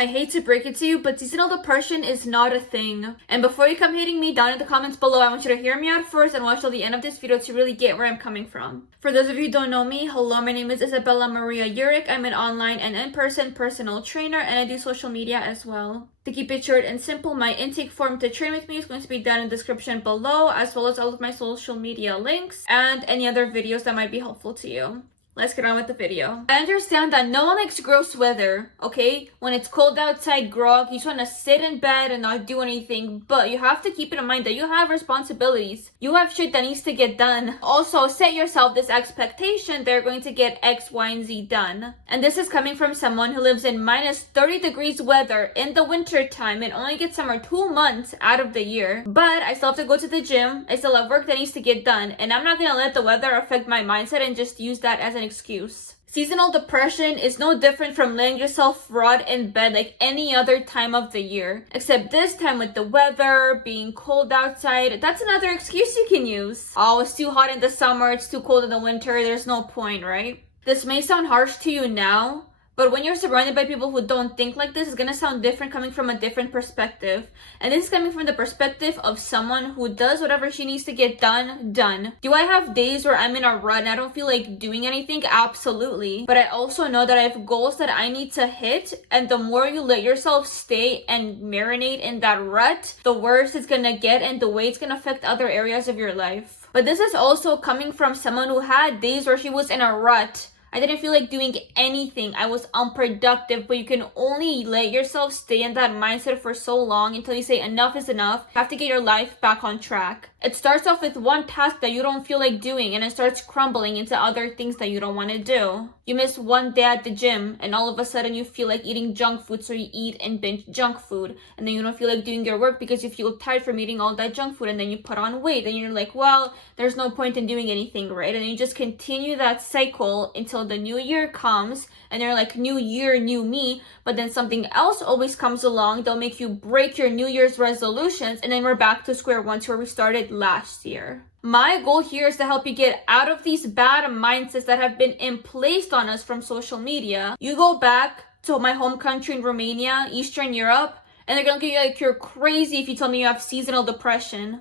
I hate to break it to you, but seasonal depression is not a thing. And before you come hating me down in the comments below, I want you to hear me out first and watch till the end of this video to really get where I'm coming from. For those of you who don't know me, hello, my name is Isabella Maria Uric. I'm an online and in-person personal trainer, and I do social media as well. To keep it short and simple, my intake form to train with me is going to be down in the description below, as well as all of my social media links and any other videos that might be helpful to you. Let's get on with the video. I understand that no one likes gross weather, okay? When it's cold outside, grog, you just want to sit in bed and not do anything. But you have to keep it in mind that you have responsibilities. You have shit that needs to get done. Also, set yourself this expectation they're going to get X, Y, and Z done. And this is coming from someone who lives in minus 30 degrees weather in the winter time and only gets summer 2 months out of the year. But I still have to go to the gym. I still have work that needs to get done. And I'm not going to let the weather affect my mindset and just use that as an excuse. Seasonal depression is no different from letting yourself rot in bed like any other time of the year. Except this time with the weather, being cold outside, that's another excuse you can use. Oh, it's too hot in the summer, it's too cold in the winter, there's no point, right? This may sound harsh to you now, but when you're surrounded by people who don't think like this, it's gonna sound different coming from a different perspective. And this is coming from the perspective of someone who does whatever she needs to get done. Do I have days where I'm in a rut and I don't feel like doing anything? Absolutely. But I also know that I have goals that I need to hit, and the more you let yourself stay and marinate in that rut, the worse it's gonna get and the way it's gonna affect other areas of your life. But this is also coming from someone who had days where she was in a rut. I didn't feel like doing anything. I was unproductive, but you can only let yourself stay in that mindset for so long until you say enough is enough. You have to get your life back on track. It starts off with one task that you don't feel like doing, and it starts crumbling into other things that you don't want to do. You miss one day at the gym and all of a sudden you feel like eating junk food, so you eat and binge junk food, and then you don't feel like doing your work because you feel tired from eating all that junk food, and then you put on weight and you're like, well, there's no point in doing anything, right? And you just continue that cycle until the new year comes and you're like, new year, new me. But then something else always comes along. They'll make you break your New Year's resolutions, and then we're back to square one to where we started last year. My goal here is to help you get out of these bad mindsets that have been placed on us from social media. You go back to my home country in Romania, Eastern Europe, and they're gonna look at you like you're crazy if you tell me you have seasonal depression.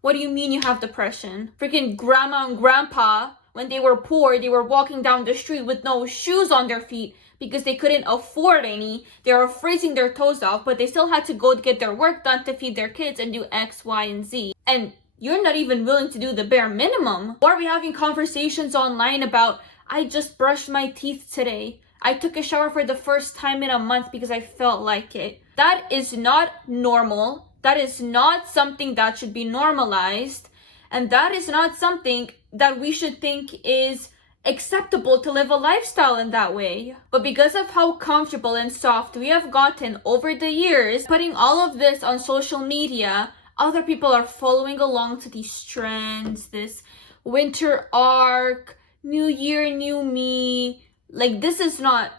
What do you mean you have depression? Freaking grandma and grandpa, when they were poor, they were walking down the street with no shoes on their feet because they couldn't afford any. They were freezing their toes off, but they still had to go to get their work done to feed their kids and do X, Y, and Z. And you're not even willing to do the bare minimum. Or are we having conversations online about, I just brushed my teeth today. I took a shower for the first time in a month because I felt like it. That is not normal. That is not something that should be normalized. And that is not something that we should think is acceptable to live a lifestyle in that way. But because of how comfortable and soft we have gotten over the years, putting all of this on social media, other people are following along to these trends, this winter arc, new year, new me. Like, this is not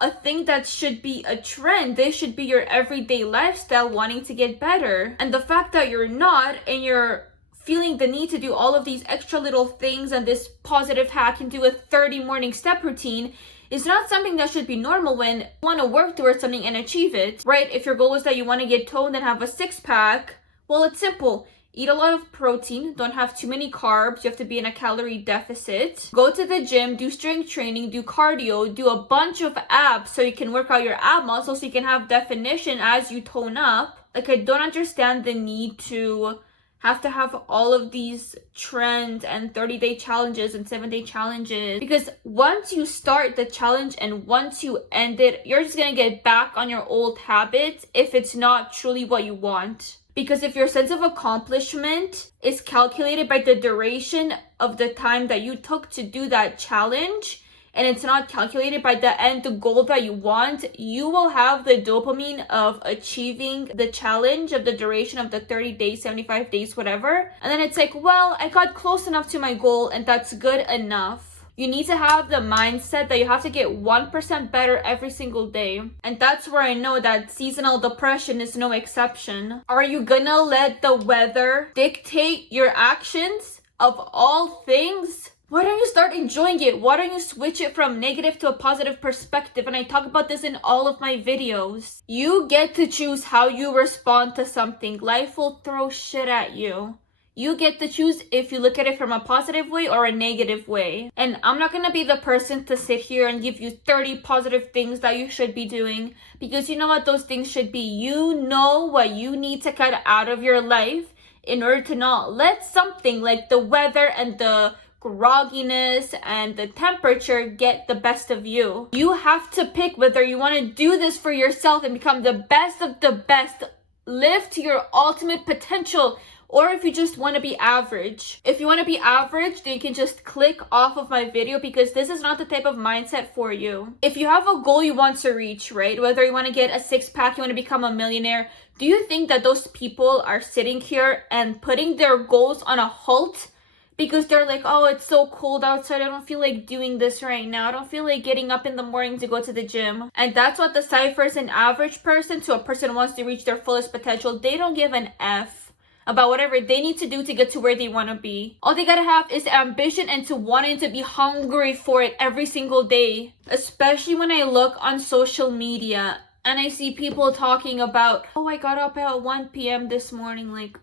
a thing that should be a trend. This should be your everyday lifestyle, wanting to get better. And the fact that you're not, and you're feeling the need to do all of these extra little things and this positive hack and do a 30 morning step routine is not something that should be normal when you want to work towards something and achieve it, right? If your goal is that you want to get toned and have a six-pack, well, it's simple. Eat a lot of protein, don't have too many carbs, you have to be in a calorie deficit. Go to the gym, do strength training, do cardio, do a bunch of abs so you can work out your ab muscles so you can have definition as you tone up. Like, I don't understand the need to have all of these trends and 30-day challenges and 7-day challenges, because once you start the challenge and once you end it, you're just gonna get back on your old habits if it's not truly what you want. Because if your sense of accomplishment is calculated by the duration of the time that you took to do that challenge, and it's not calculated by the end goal that you want, you will have the dopamine of achieving the challenge of the duration of the 30 days, 75 days, whatever. And then it's like, well, I got close enough to my goal and that's good enough. You need to have the mindset that you have to get 1% better every single day. And that's where I know that seasonal depression is no exception. Are you gonna let the weather dictate your actions? Of all things, Why don't you start enjoying it? Why don't you switch it from negative to a positive perspective? And I talk about this in all of my videos. You get to choose how you respond to something. Life will throw shit at you. You get to choose if you look at it from a positive way or a negative way. And I'm not gonna be the person to sit here and give you 30 positive things that you should be doing, because you know what those things should be. You know what you need to cut out of your life in order to not let something like the weather and the grogginess and the temperature get the best of you. You have to pick whether you want to do this for yourself and become the best of the best, live to your ultimate potential, or if you just want to be average. If you want to be average, then you can just click off of my video, because this is not the type of mindset for you. If you have a goal you want to reach, right? Whether you want to get a six-pack, you want to become a millionaire, do you think that those people are sitting here and putting their goals on a halt because they're like, oh, it's so cold outside, I don't feel like doing this right now, I don't feel like getting up in the morning to go to the gym? And that's what deciphers an average person to a person who wants to reach their fullest potential. They don't give an F about whatever they need to do to get to where they want to be. All they gotta have is ambition and to wanting to be hungry for it every single day. Especially when I look on social media and I see people talking about, oh, I got up at 1 p.m. this morning. Like,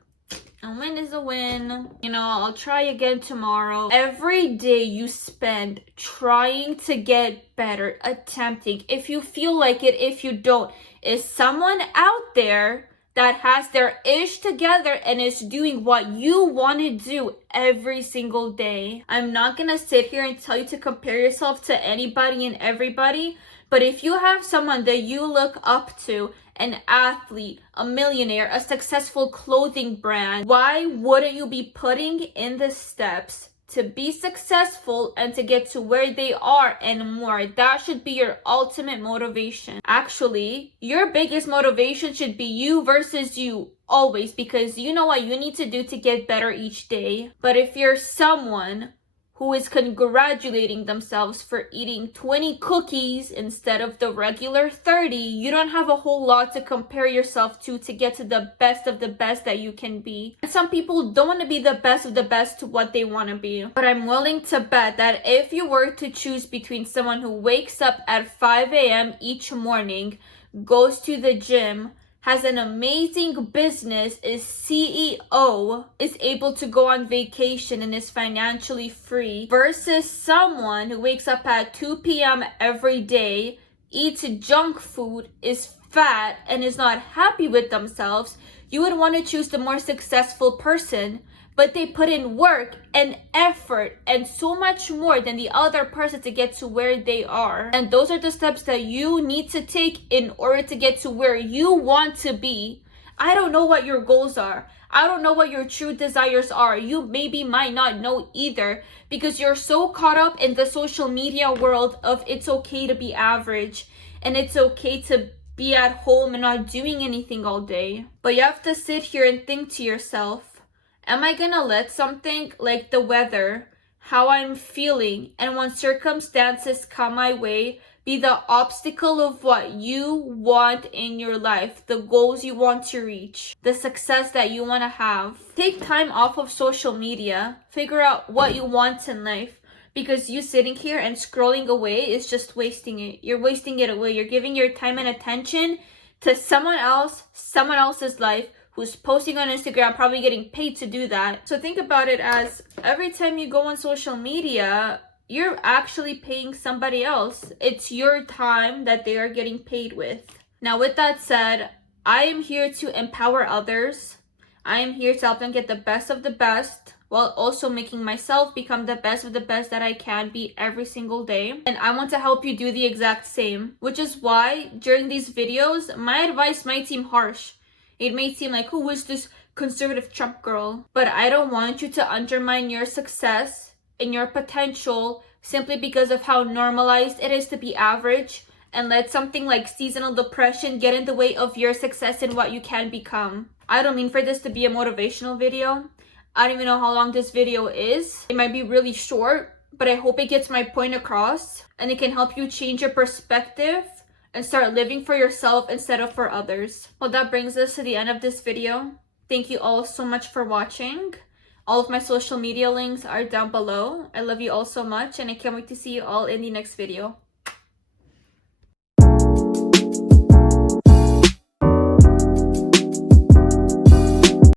a win is a win. You know, I'll try again tomorrow. Every day you spend trying to get better, attempting. If you feel like it, if you don't, is someone out there that has their ish together and is doing what you want to do every single day. I'm not gonna sit here and tell you to compare yourself to anybody and everybody, but if you have someone that you look up to, an athlete, a millionaire, a successful clothing brand, why wouldn't you be putting in the steps to be successful and to get to where they are and more? That should be your ultimate motivation. Actually, your biggest motivation should be you versus you always, because you know what you need to do to get better each day. But if you're someone who is congratulating themselves for eating 20 cookies instead of the regular 30, you don't have a whole lot to compare yourself to get to the best of the best that you can be. And some people don't want to be the best of the best to what they want to be. But I'm willing to bet that if you were to choose between someone who wakes up at 5 a.m. each morning, goes to the gym, has an amazing business, is CEO, is able to go on vacation and is financially free, versus someone who wakes up at 2 p.m. every day, eats junk food, is fat, and is not happy with themselves, you would want to choose the more successful person. But they put in work and effort and so much more than the other person to get to where they are. And those are the steps that you need to take in order to get to where you want to be. I don't know what your goals are. I don't know what your true desires are. You maybe might not know either, because you're so caught up in the social media world of it's okay to be average and it's okay to be at home and not doing anything all day. But you have to sit here and think to yourself, am I gonna let something like the weather, how I'm feeling, and when circumstances come my way, be the obstacle of what you want in your life, the goals you want to reach, the success that you want to have? Take time off of social media. Figure out what you want in life, because you sitting here and scrolling away is just wasting it. You're wasting it away. You're giving your time and attention to someone else, someone else's life, who's posting on Instagram, probably getting paid to do that. So think about it as every time you go on social media, you're actually paying somebody else. It's your time that they are getting paid with. Now, with that said, I am here to empower others. I am here to help them get the best of the best, while also making myself become the best of the best that I can be every single day. And I want to help you do the exact same, which is why during these videos, my advice might seem harsh. It may seem like, who is this conservative Trump girl? But I don't want you to undermine your success and your potential simply because of how normalized it is to be average, and let something like seasonal depression get in the way of your success and what you can become. I don't mean for this to be a motivational video. I don't even know how long this video is. It might be really short, but I hope it gets my point across and it can help you change your perspective and start living for yourself instead of for others. Well, that brings us to the end of this video. Thank you all so much for watching. All of my social media links are down below. I love you all so much, and I can't wait to see you all in the next video.